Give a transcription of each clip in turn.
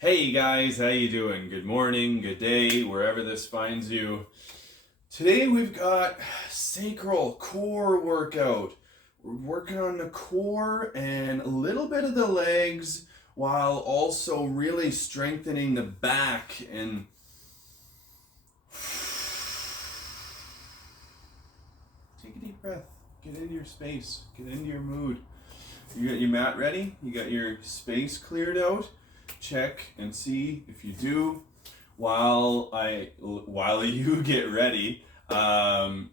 Hey guys, how you doing? Good morning, good day, wherever this finds you. Today we've got Sacral Core workout. We're working on the core and a little bit of the legs while also really strengthening the back and take a deep breath. Get into your space. Get into your mood. You got your mat ready? You got your space cleared out? Check and see if you do. While you get ready, I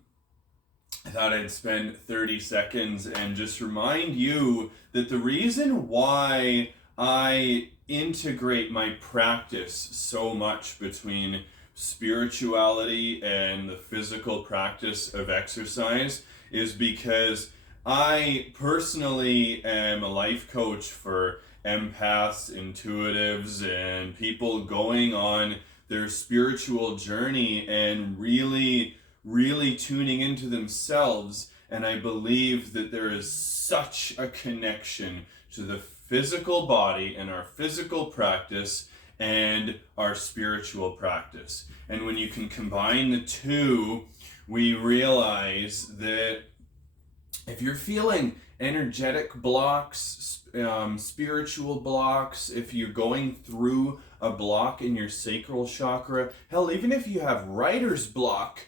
thought I'd spend 30 seconds and just remind you that the reason why I integrate my practice so much between spirituality and the physical practice of exercise is because I personally am a life coach for empaths, intuitives, and people going on their spiritual journey and really tuning into themselves. And I believe that there is such a connection to the physical body and our physical practice and our spiritual practice. And when you can combine the two, we realize that if you're feeling energetic blocks, spiritual blocks, if you're going through a block in your sacral chakra, hell, even if you have writer's block,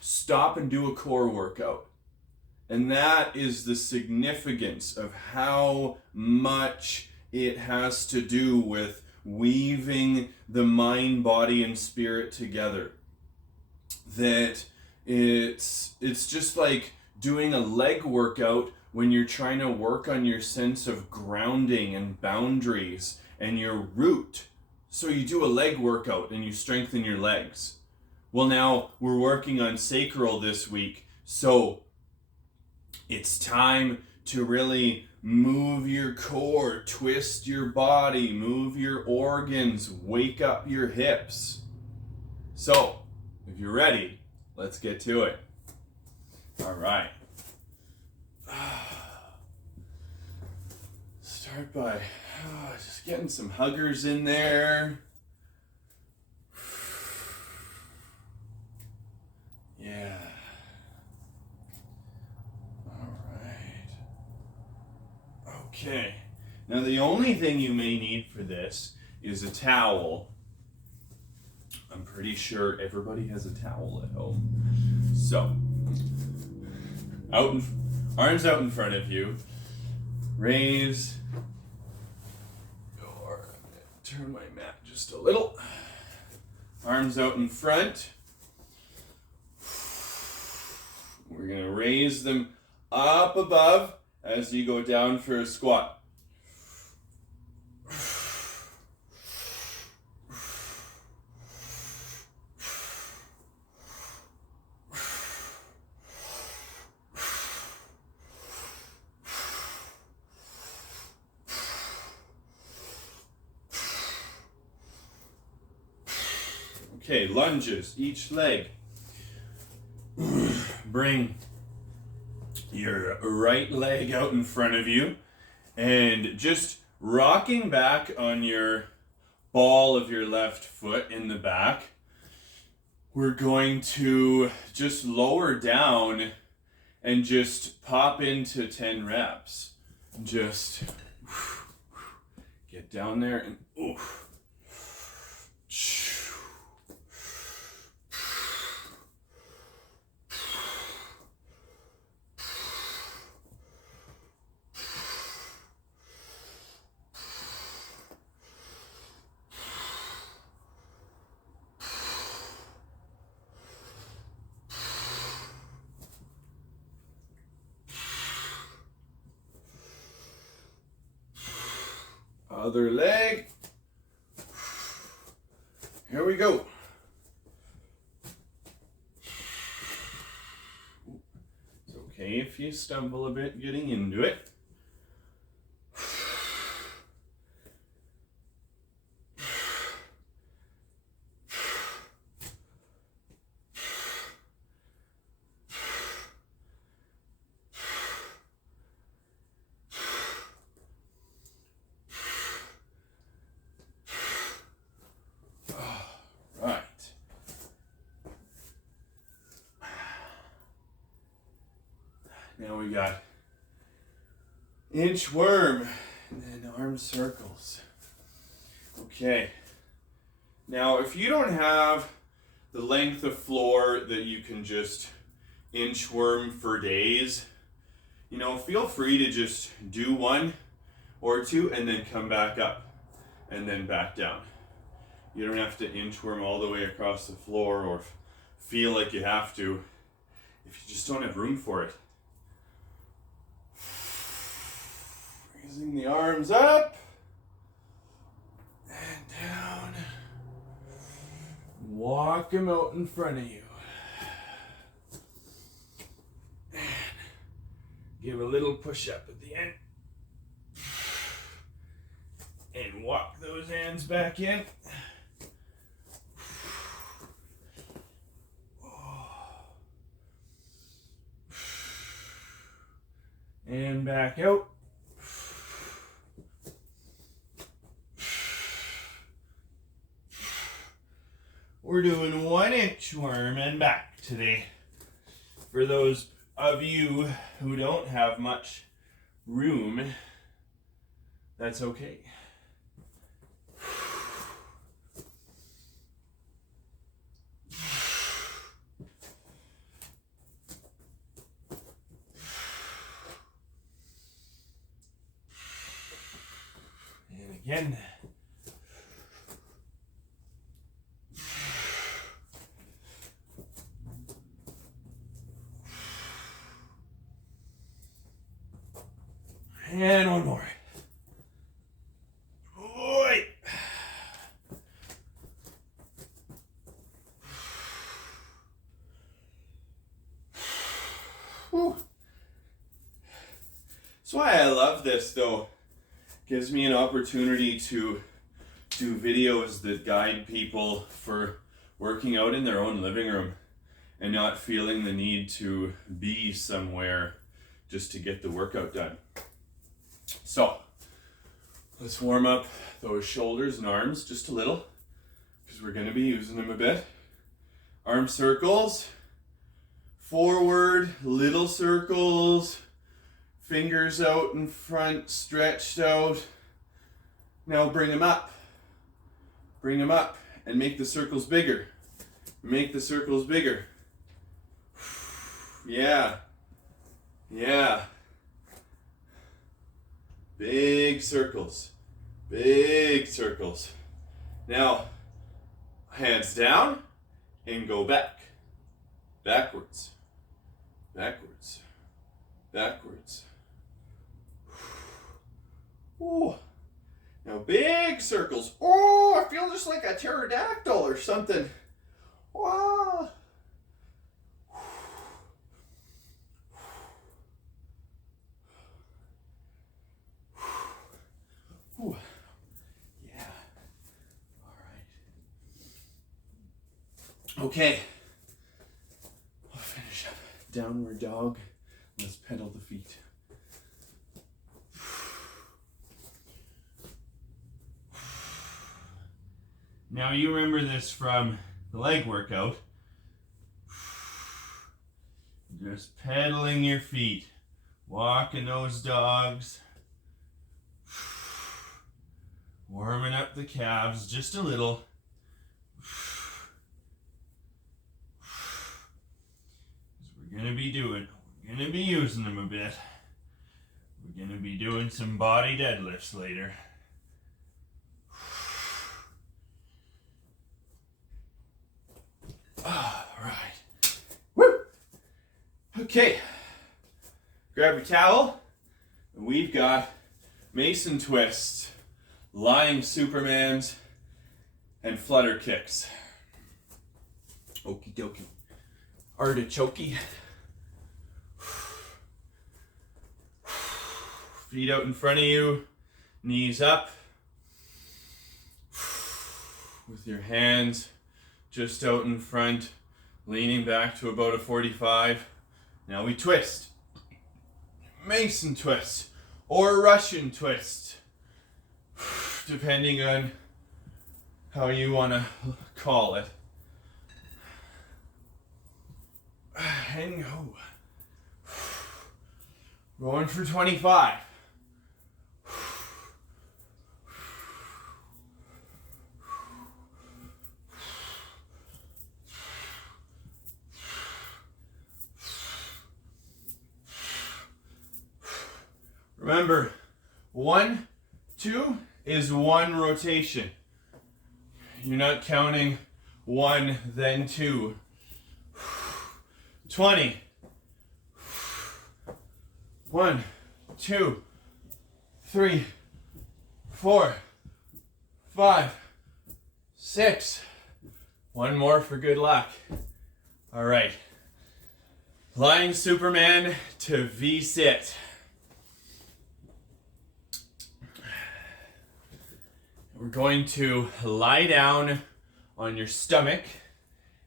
stop and do a core workout. And that is the significance of how much it has to do with weaving the mind, body, and spirit together. That it's just like doing a leg workout when you're trying to work on your sense of grounding and boundaries and your root. So you do a leg workout and you strengthen your legs. Well, now we're working on sacral this week, so it's time to really move your core, twist your body, move your organs, wake up your hips. So, if you're ready, let's get to it. All right. Start by just getting some huggers in there. Yeah. All right. Okay. Now the only thing you may need for this is a towel. I'm pretty sure everybody has a towel at home. So, arms out in front of you. Raise. Or turn my mat just a little. Arms out in front. We're going to raise them up above as you go down for a squat. Okay, lunges, each leg. Bring your right leg out in front of you and just rocking back on your ball of your left foot in the back. We're going to just lower down and just pop into 10 reps. Just get down there and oof. Other leg. Here we go. It's okay if you stumble a bit getting into it. we got inchworm and then arm circles. Okay. Now, if you don't have the length of floor that you can just inchworm for days, you know, feel free to just do one or two and then come back up and then back down. You don't have to inchworm all the way across the floor or feel like you have to if you just don't have room for it. Raising the arms up and down. Walk them out in front of you. And give a little push up at the end. And walk those hands back in. And back out. We're doing 1 inchworm and back today. For those of you who don't have much room, that's okay. And again. And one more. Oi. Whew. That's why I love this, though. Gives me an opportunity to do videos that guide people for working out in their own living room and not feeling the need to be somewhere just to get the workout done. So, let's warm up those shoulders and arms just a little because we're going to be using them a bit. Arm circles, forward, little circles, fingers out in front, stretched out. Now bring them up. Bring them up and make the circles bigger. Make the circles bigger. Yeah. Yeah. Big circles. Big circles. Now, hands down and go back. Backwards. Backwards. Backwards. Ooh. Now big circles. Oh, I feel just like a pterodactyl or something. Wow. Ooh. Yeah. All right. Okay. We'll finish up. Downward dog. Let's pedal the feet. Now you remember this from the leg workout. Just pedaling your feet. Walking those dogs. Warming up the calves just a little. We're going to be using them a bit. We're going to be doing some body deadlifts later. All right. Woo! Okay. Grab your towel. We've got Mason twists, lying Supermans, and Flutter Kicks. Okie dokie. Artichoke. Feet out in front of you, knees up. With your hands just out in front, leaning back to about a 45. Now we twist. Mason twist or Russian twist, depending on how you want to call it. And go. Going for 25. Remember, 1, 2 is one rotation. You're not counting 1, then 2. 20. 1, 2, 3, 4, 5, 6. One more for good luck. All right. Lying Superman to V-sit. We're going to lie down on your stomach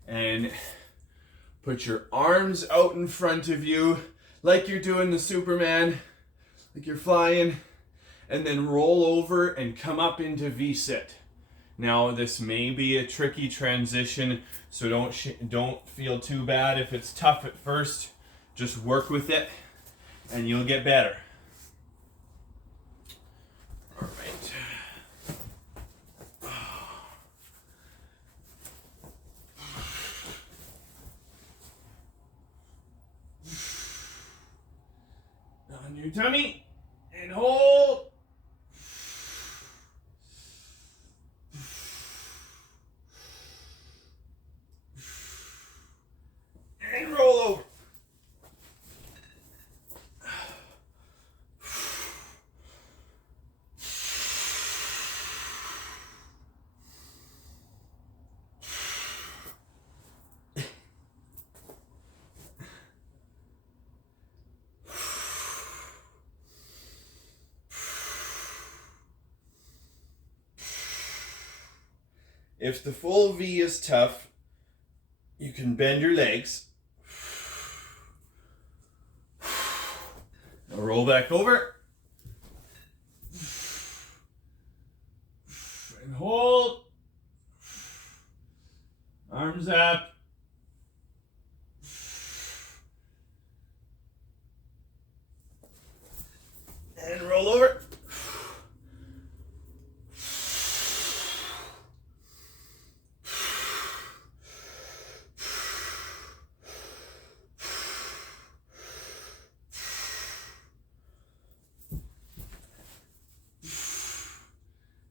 and put your arms out in front of you like you're doing the Superman, like you're flying, and then roll over and come up into V-sit. Now this may be a tricky transition, so don't feel too bad if it's tough at first. Just work with it and you'll get better. All right. On your tummy and hold. And roll over. If the full V is tough, you can bend your legs. Now roll back over. And hold. Arms up. And roll over.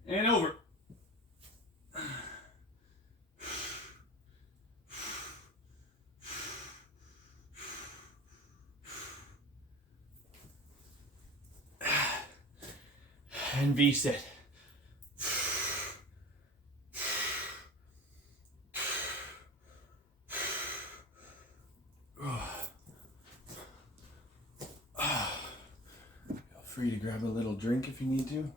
And over. And V-sit. Feel free to grab a little drink if you need to.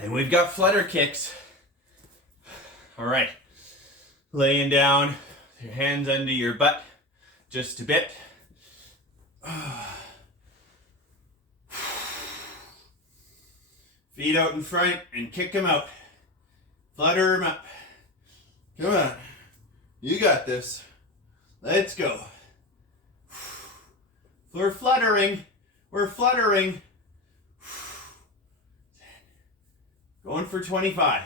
And we've got Flutter Kicks. All right. Laying down, your hands under your butt just a bit. Feet out in front and kick them out. Flutter them up. Come on. You got this. Let's go. We're fluttering. We're fluttering. Going for 25.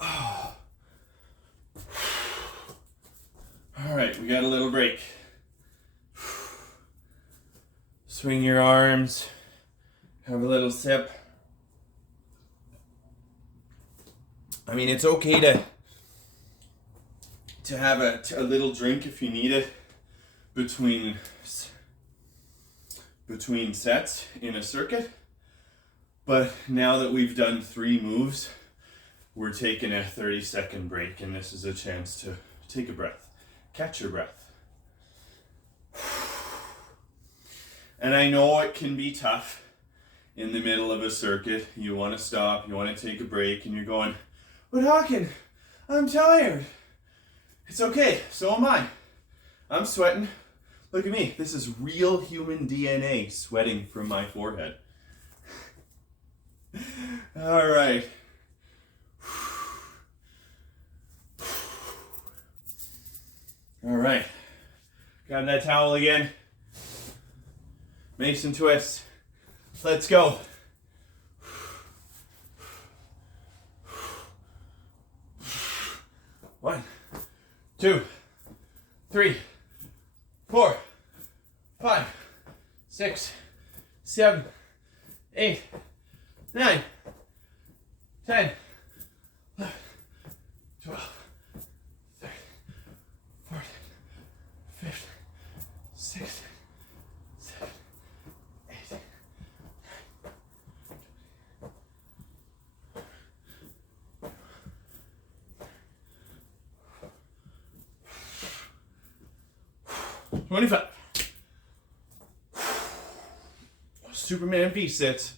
All right, we got a little break. Swing your arms. Have a little sip. I mean, it's okay to have a little drink if you need it between sets in a circuit. But now that we've done 3 moves, we're taking a 30-second break, and this is a chance to take a breath, catch your breath. And I know it can be tough in the middle of a circuit. You want to stop, you want to take a break, and you're going, but Hawken, I'm tired. It's okay, so am I. I'm sweating, Look at me. This is real human DNA sweating from my forehead. All right. All right. Grab that towel again. Mason twist. Let's go. 1, 2, 3, 4, 5, 6, 7, 8, 9, 10, 11, 12, 13, 14, 15, 16, 17, 18, 25. Superman V-sits.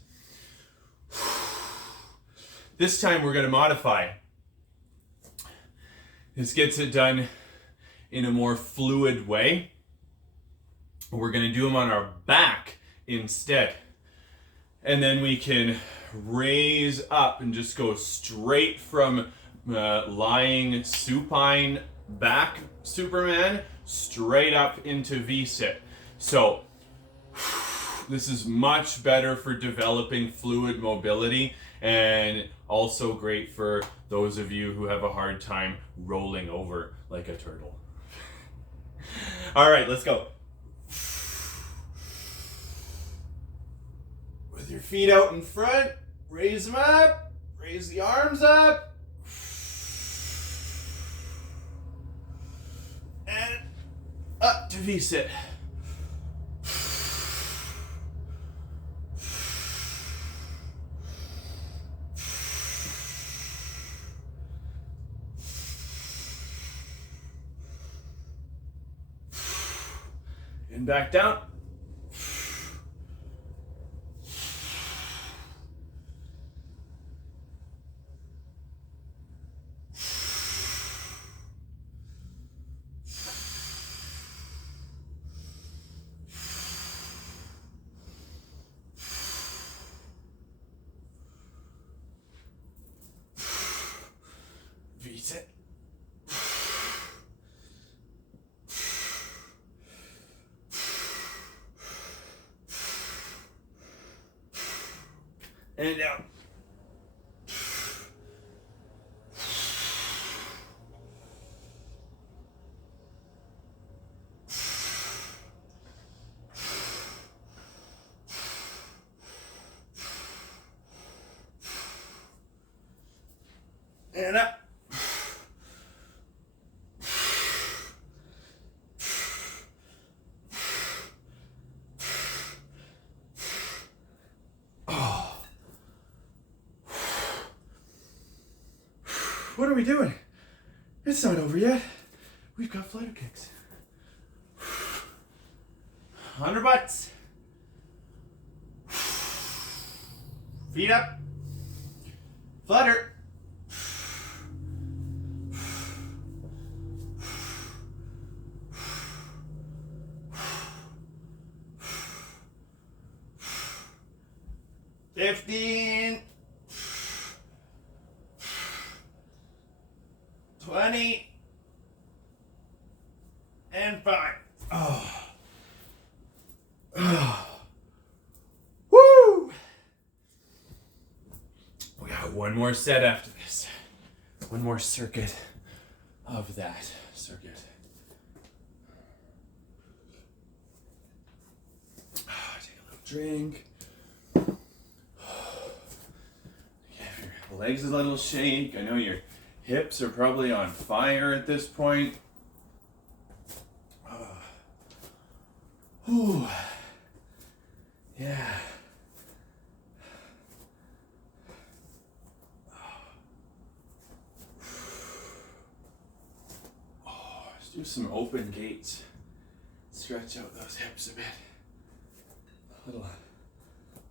This time we're going to modify. This gets it done in a more fluid way. We're going to do them on our back instead. And then we can raise up and just go straight from lying supine back Superman straight up into V-sit. So this is much better for developing fluid mobility and also great for those of you who have a hard time rolling over like a turtle. All right, let's go. With your feet out in front, raise them up, raise the arms up. And up to V-sit. And back down. V-sit. And down. And up. What are we doing? It's not over yet. We've got flutter kicks. On our butts. Feet up. Flutter. $15. 20 and 5. Oh. Oh. Woo! We got one more set after this. One more circuit of that circuit. Take a little drink. Give your legs a little shake. I know your hips are probably on fire at this point. Ooh. Yeah. Oh, let's do some open gates. Stretch out those hips a bit.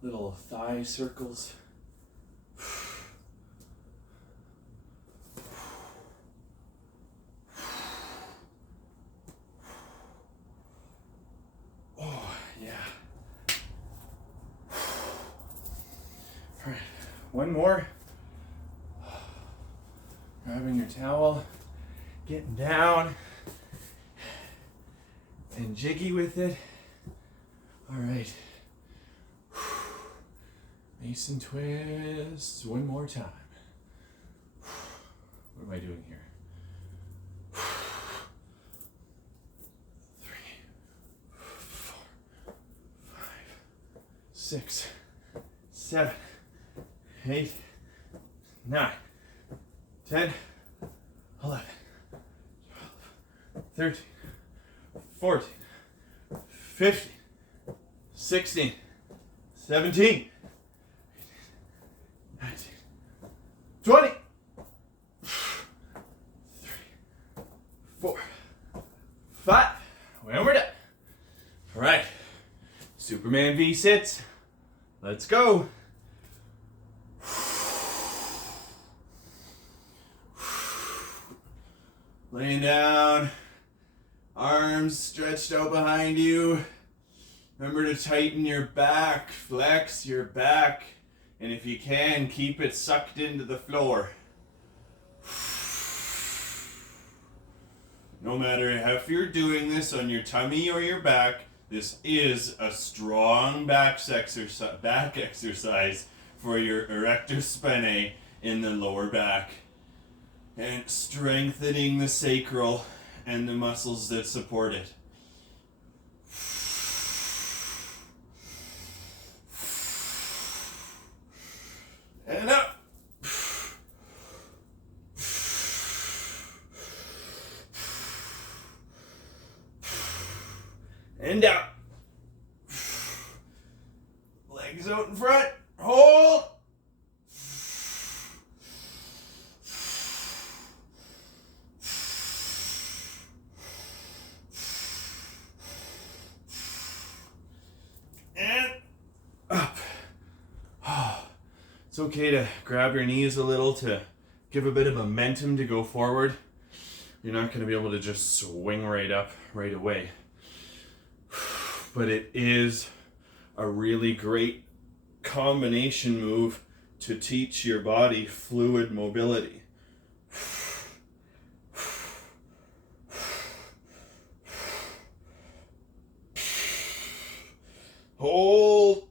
Little thigh circles. One more. Grabbing your towel, getting down, and jiggy with it. All right. Mason twists. One more time. What am I doing here? 3, 4, 5, 6, 7, 8, 9, 10, 11, 12, 13, 14, 15, 16, 17, 19, 20, 3, 4, 5. When we're done. All right. Superman V sits. Let's go. Laying down, arms stretched out behind you. Remember to tighten your back, flex your back, and if you can, keep it sucked into the floor. No matter if you're doing this on your tummy or your back, this is a strong back exercise for your erector spinae in the lower back. And strengthening the sacral and the muscles that support it. And up. And down. Legs out in front. Hold. And up. It's okay to grab your knees a little to give a bit of momentum to go forward. You're not going to be able to just swing right up right away. But it is a really great combination move to teach your body fluid mobility. Hold.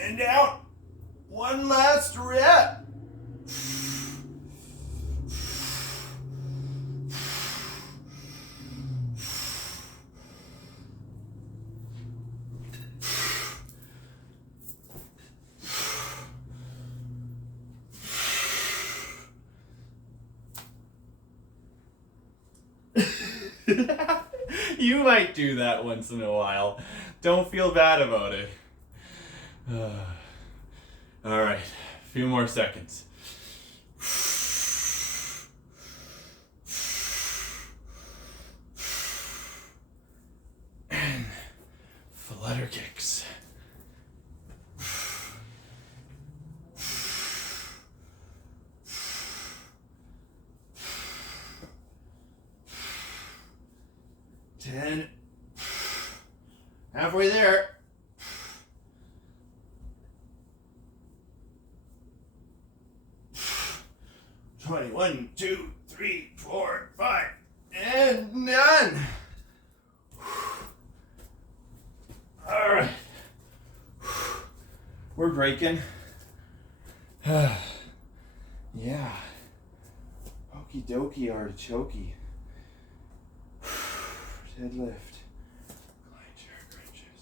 And down. One last rep. You might do that once in a while. Don't feel bad about it. All right, a few more seconds. And flutter kicks. Halfway there. 1, 2, 3, 4, 5, and done. All right. We're breaking. Yeah. Okie dokie artichokey. Deadlift. Recline chair crunches.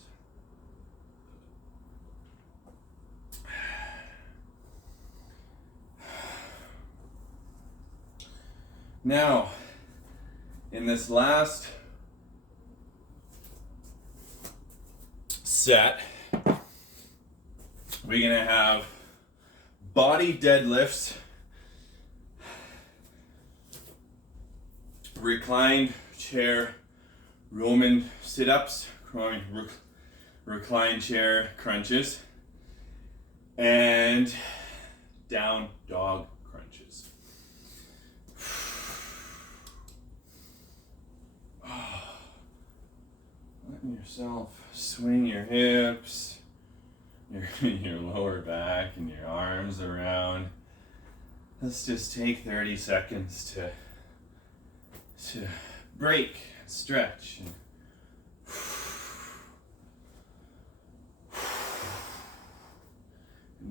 Now, in this last set, we're going to have body deadlifts, reclined chair Roman sit-ups, recline chair crunches, and down dog crunches. Letting yourself swing your hips, your lower back and your arms around. Let's just take 30 seconds to break, stretch, and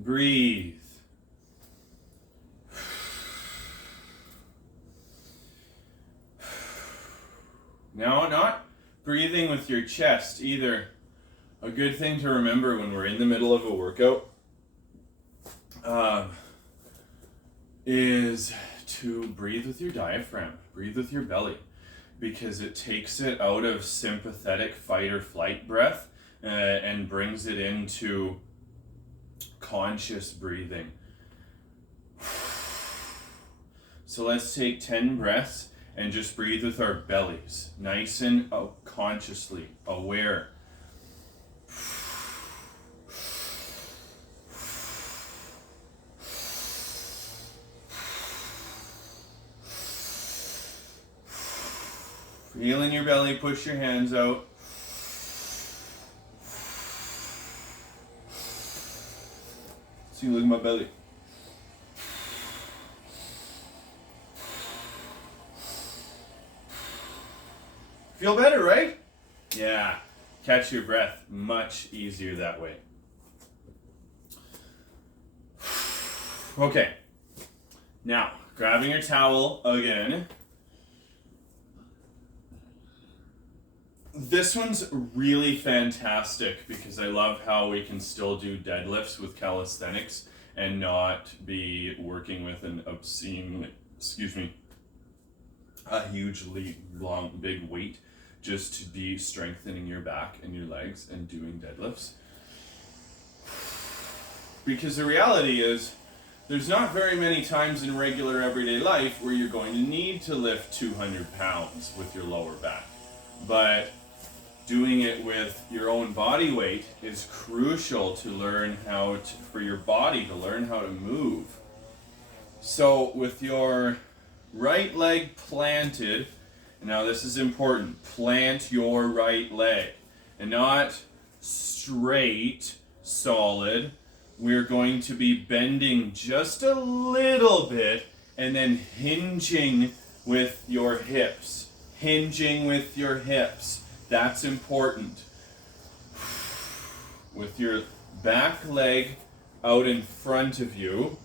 breathe. Now, not breathing with your chest either. A good thing to remember when we're in the middle of a workout is to breathe with your diaphragm, breathe with your belly, because it takes it out of sympathetic fight or flight breath and brings it into conscious breathing. So let's take 10 breaths and just breathe with our bellies, nice and consciously aware. Feel in your belly, push your hands out. See, look at my belly. Feel better, right? Yeah, catch your breath much easier that way. Okay, now grabbing your towel again. This one's really fantastic because I love how we can still do deadlifts with calisthenics and not be working with an obscene, a hugely long, big weight, just to be strengthening your back and your legs and doing deadlifts. Because the reality is, there's not very many times in regular everyday life where you're going to need to lift 200 pounds with your lower back. But doing it with your own body weight is crucial to learn for your body to learn how to move. So with your right leg planted, now this is important, plant your right leg and not straight, solid. We're going to be bending just a little bit and then hinging with your hips. Hinging with your hips. That's important. With your back leg out in front of you,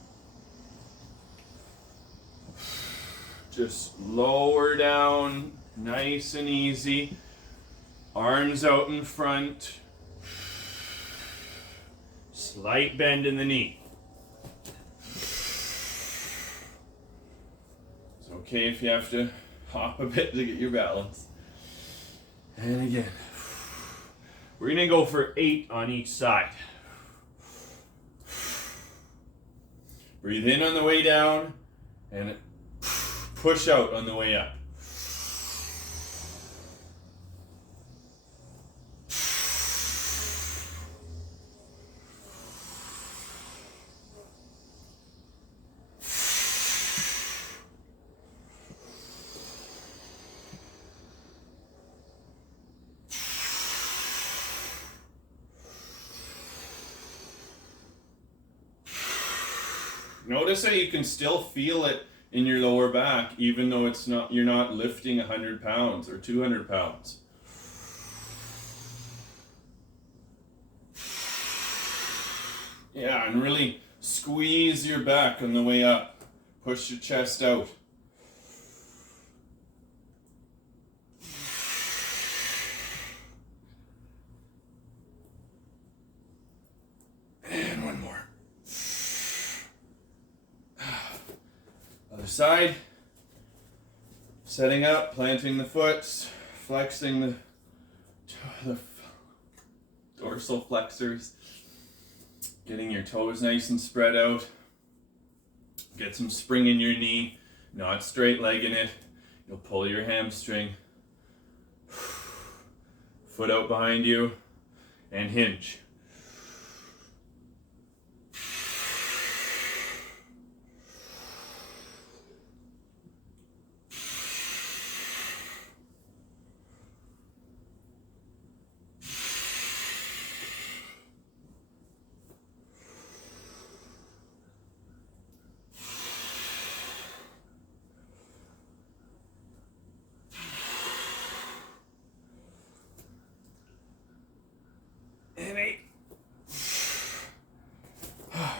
just lower down, nice and easy. Arms out in front. Slight bend in the knee. It's okay if you have to hop a bit to get your balance. And again, we're going to go for 8 on each side. Breathe in on the way down and push out on the way up. Notice that you can still feel it in your lower back, even though you're not lifting 100 pounds or 200 pounds. Yeah, and really squeeze your back on the way up. Push your chest out. And one more. Other side. Setting up, planting the foot, flexing the dorsal flexors. Getting your toes nice and spread out. Get some spring in your knee, not straight legging it. You'll pull your hamstring. Foot out behind you and hinge.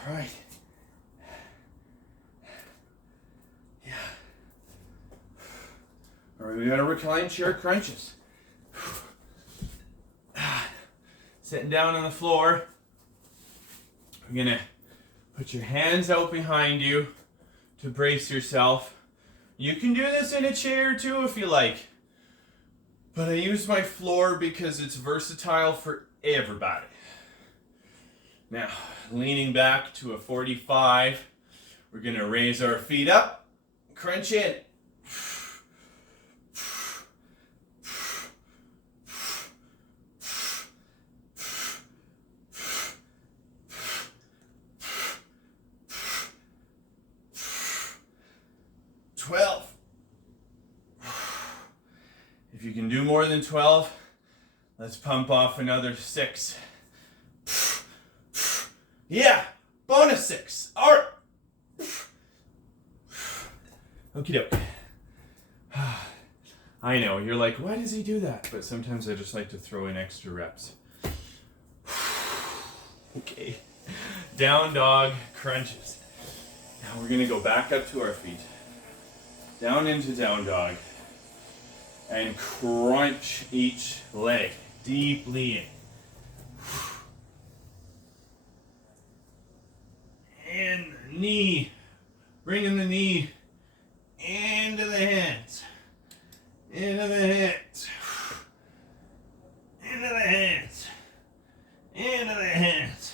right. Yeah. All right, we got a recline chair crunches. Sitting down on the floor. You're gonna put your hands out behind you to brace yourself. You can do this in a chair too if you like. But I use my floor because it's versatile for everybody. Now, leaning back to a 45, we're gonna raise our feet up, crunch in. 12. If you can do more than 12, let's pump off another 6. Yeah, bonus 6. All right. Okie doke. I know, you're like, why does he do that? But sometimes I just like to throw in extra reps. Okay. Down dog crunches. Now we're gonna go back up to our feet. Down into down dog. And crunch each leg deeply in. And knee. Bringing the knee into the hands. Into the hands. Into the hands. Into the hands.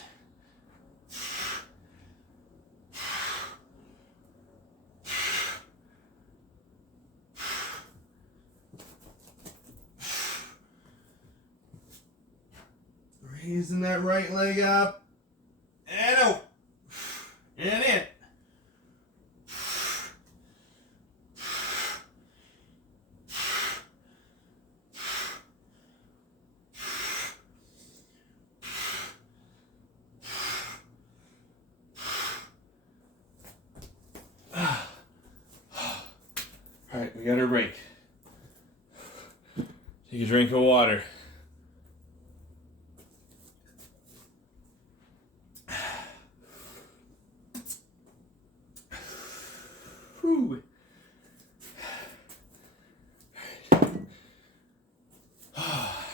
Raising that right leg up. And out. And in. All right, we got our break. Take a drink of water. Whew.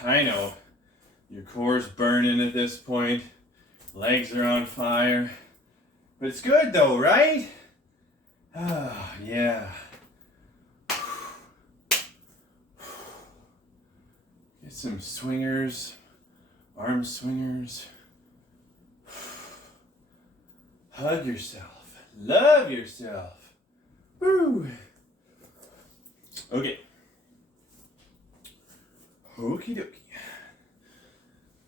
I know, your core's burning at this point, legs are on fire, but it's good though, right? Ah, yeah. Get some swingers, arm swingers. Hug yourself, love yourself. Woo. Okay. Okie dokie.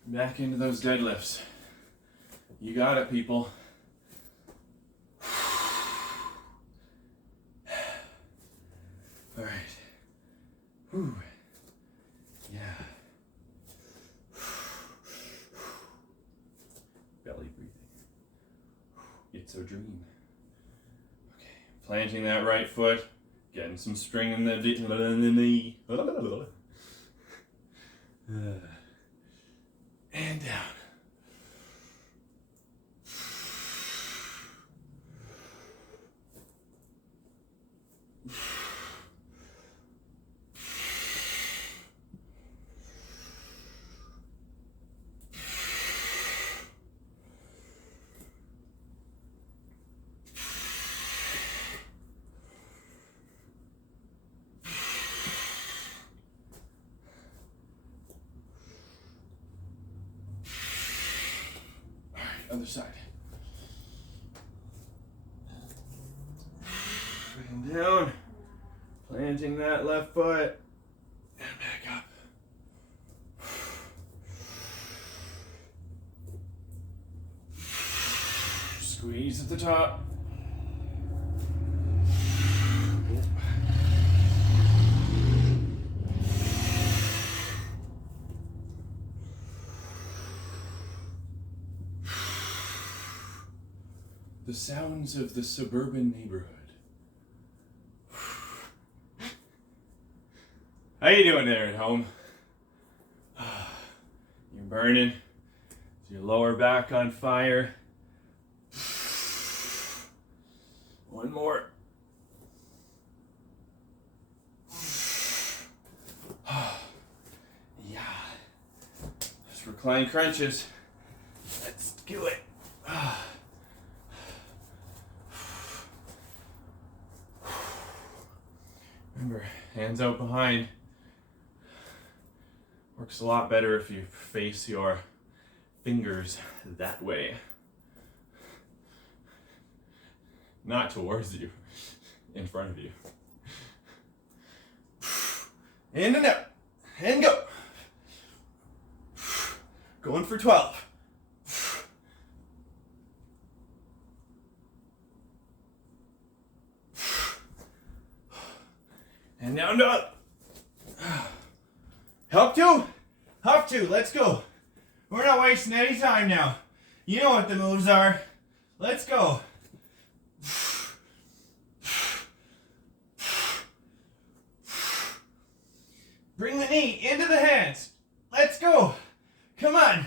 Back into those deadlifts. You got it, people. All right. Whew. Yeah. Belly breathing. It's a dream. Okay. Planting that right foot. Getting some spring in the knee. And down. Other side. Bring down, planting that left foot, and back up. Squeeze at the top. The sounds of the suburban neighborhood. How you doing there at home? You're burning. Is your lower back on fire? One more. Yeah. Just recline crunches. Let's do it. Remember, hands out behind. Works a lot better if you face your fingers that way. Not towards you, in front of you. In and out, and go. Going for 12. And down dog. Help to? Up to, let's go. We're not wasting any time now. You know what the moves are. Let's go. Bring the knee into the hands. Let's go. Come on.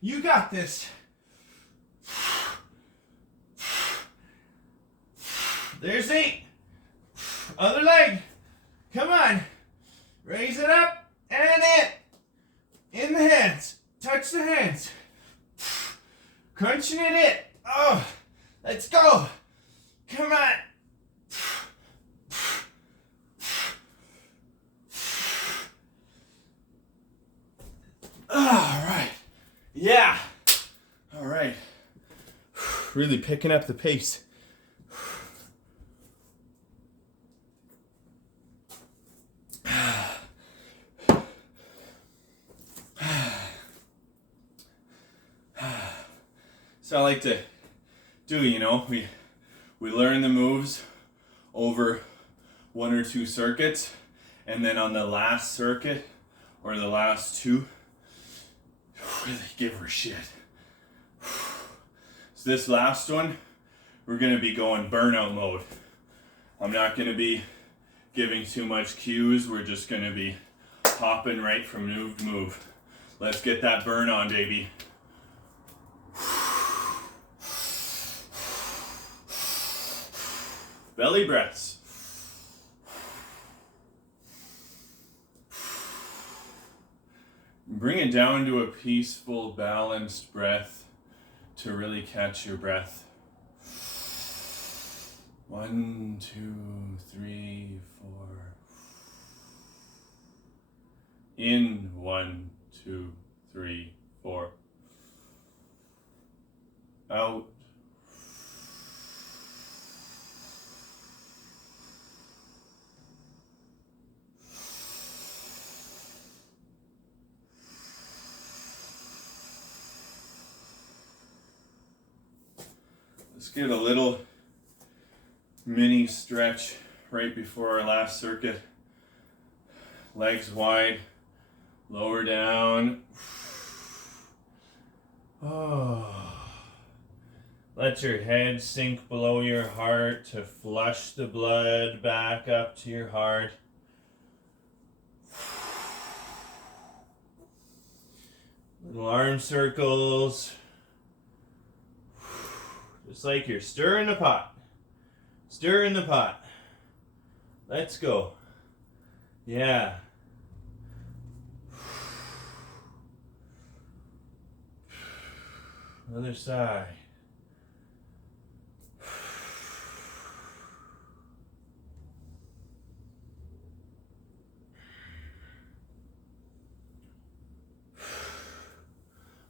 You got this. There's 8. Other leg. Come on. Raise it up and in the hands. Touch the hands. Crunching it in. Oh, let's go. Come on. All right. Yeah. All right. Really picking up the pace. So I like to do, we learn the moves over 1 or 2 circuits, and then on the last circuit or the last 2, really give her shit. So this last one, we're gonna be going burnout mode. I'm not gonna be giving too much cues. We're just gonna be hopping right from move to move. Let's get that burn on, baby. Belly breaths. Bring it down to a peaceful, balanced breath to really catch your breath. 1, 2, 3, 4. In 1, 2, 3, 4. Out. Let's get a little mini stretch right before our last circuit. Legs wide, lower down. Oh. Let your head sink below your heart to flush the blood back up to your heart. Little arm circles. Just like you're stirring the pot. Stirring the pot. Let's go. Yeah. Other side.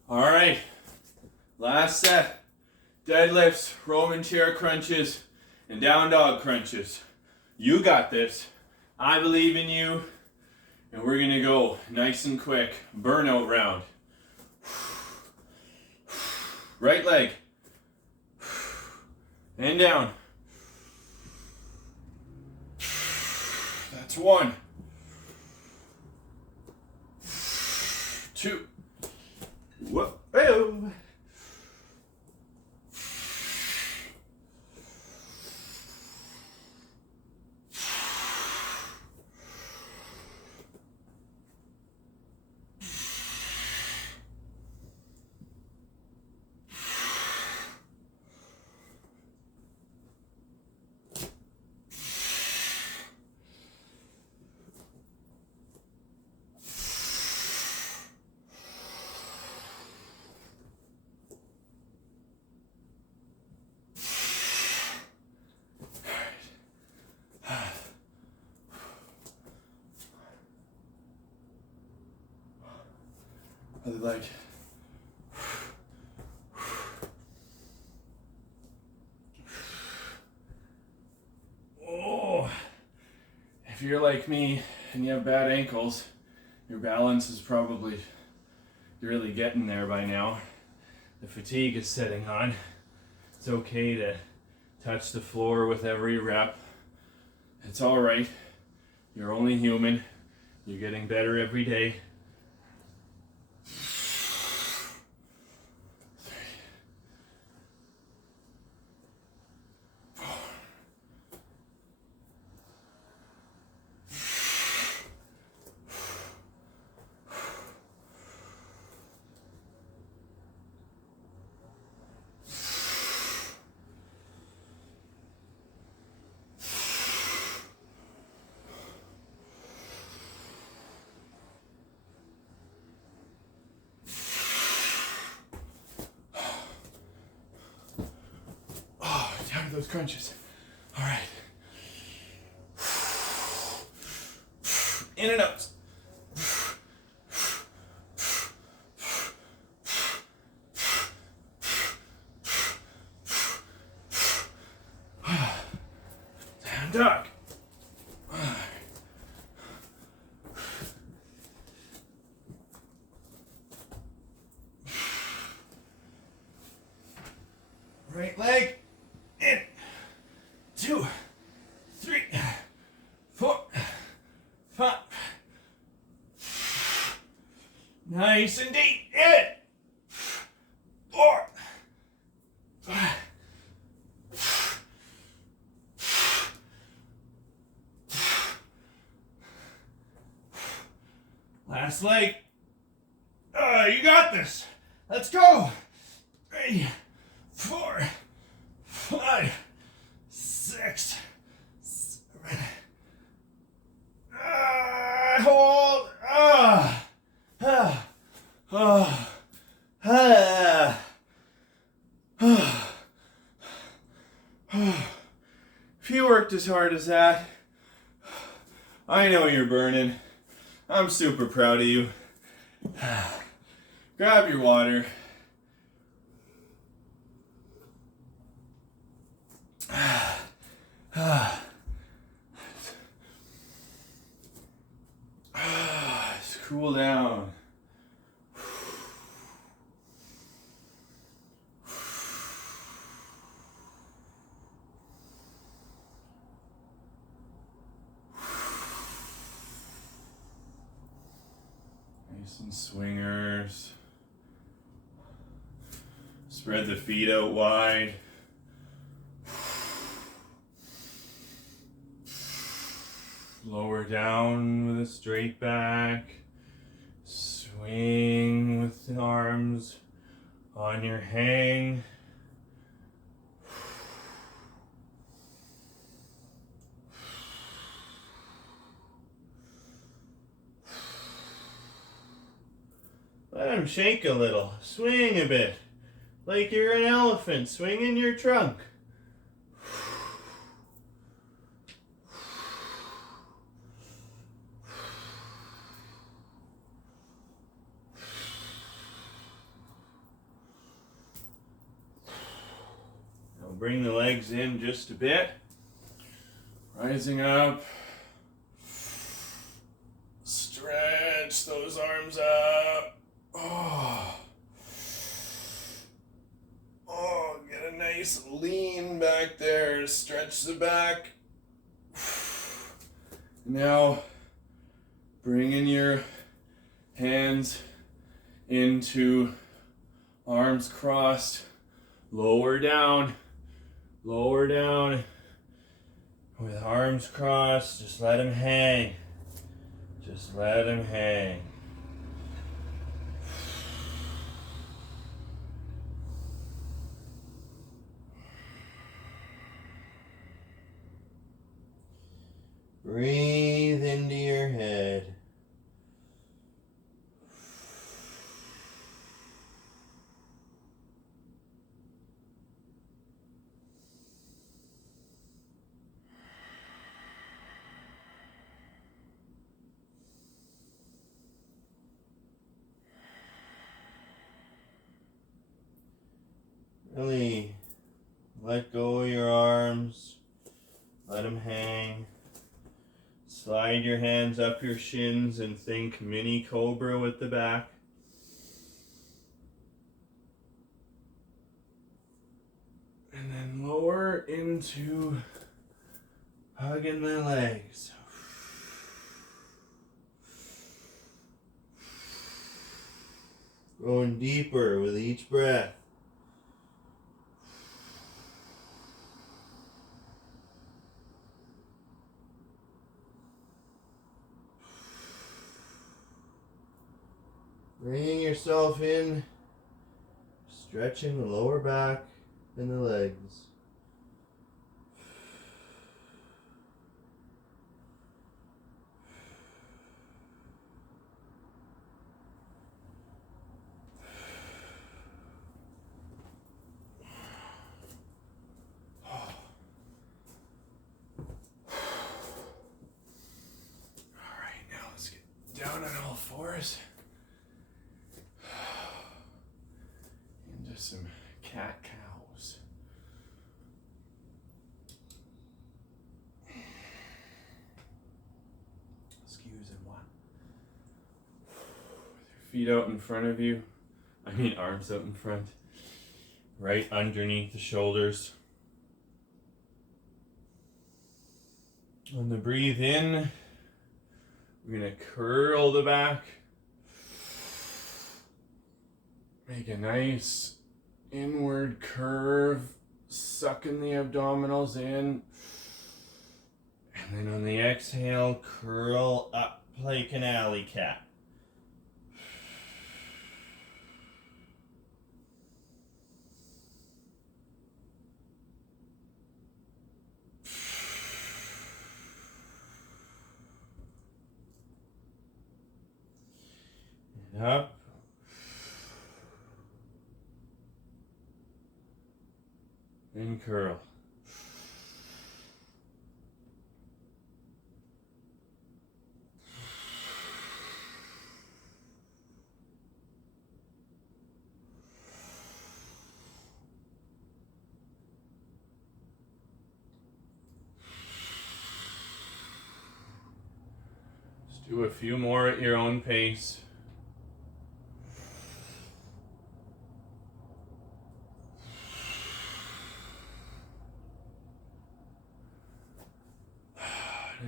All right. Last set. Deadlifts, Roman chair crunches, and down dog crunches. You got this. I believe in you. And we're gonna go nice and quick. Burnout round. Right leg. And down. That's 1. 2. Whoop. Hey-oh. leg. Oh, if you're like me and you have bad ankles, your balance is probably really getting there by now. The fatigue is setting on. It's okay to touch the floor with every rep. It's all right. You're only human. You're getting better every day. Those crunches. All right. In and out. Down dog. Right leg. In. 2, 3, 4, 5. Nice and deep. In. 4, 5. Last leg. You got this. Let's go. 3, 4, 5. 6, 7. Hold. If you worked as hard as that, I know you're burning. I'm super proud of you. Grab your water. Just cool down. Nice and swingers. Spread the feet out wide. Lower down with a straight back. Swing with the arms on your hang. Let him shake a little. Swing a bit. Like you're an elephant swinging your trunk. Bring the legs in just a bit. Rising up. Stretch those arms up. Oh, get a nice lean back there. Stretch the back. Now, bringing your hands into arms crossed. Lower down. Lower down with arms crossed. Just let him hang. Just let him hang. Breathe into your head. Really let go of your arms. Let them hang. Slide your hands up your shins and think mini cobra with the back. And then lower into hugging the legs. Going deeper with each breath. Bringing yourself in, stretching the lower back and the legs. Alright, now let's get down on all fours. Into some cat cows. Excuse me, one. With your feet out in front of you. Arms out in front. Right underneath the shoulders. On the breathe in, we're going to curl the back. Make a nice inward curve, sucking the abdominals in. And then on the exhale, curl up like an alley cat. And up. And curl. Just do a few more at your own pace.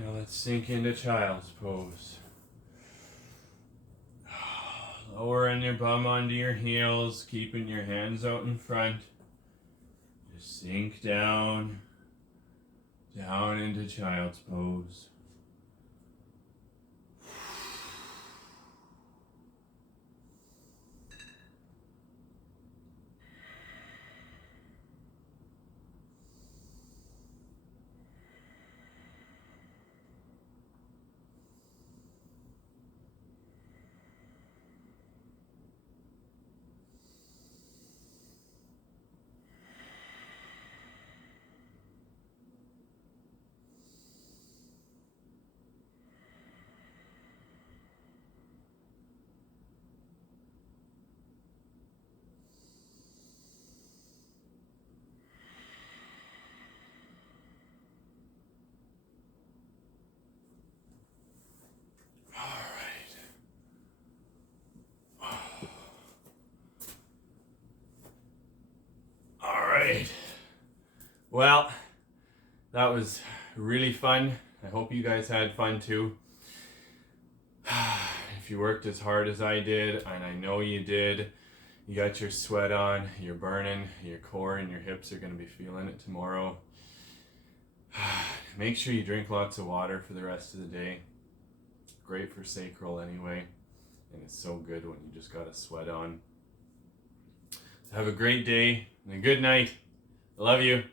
Now let's sink into child's pose. Lowering your bum onto your heels, keeping your hands out in front. Just sink down into child's pose. Well, that was really fun. I hope you guys had fun too. If you worked as hard as I did, and I know you did, you got your sweat on, you're burning, your core and your hips are going to be feeling it tomorrow. Make sure you drink lots of water for the rest of the day. Great for sacral anyway, and it's so good when you just got a sweat on. So have a great day and a good night. I love you.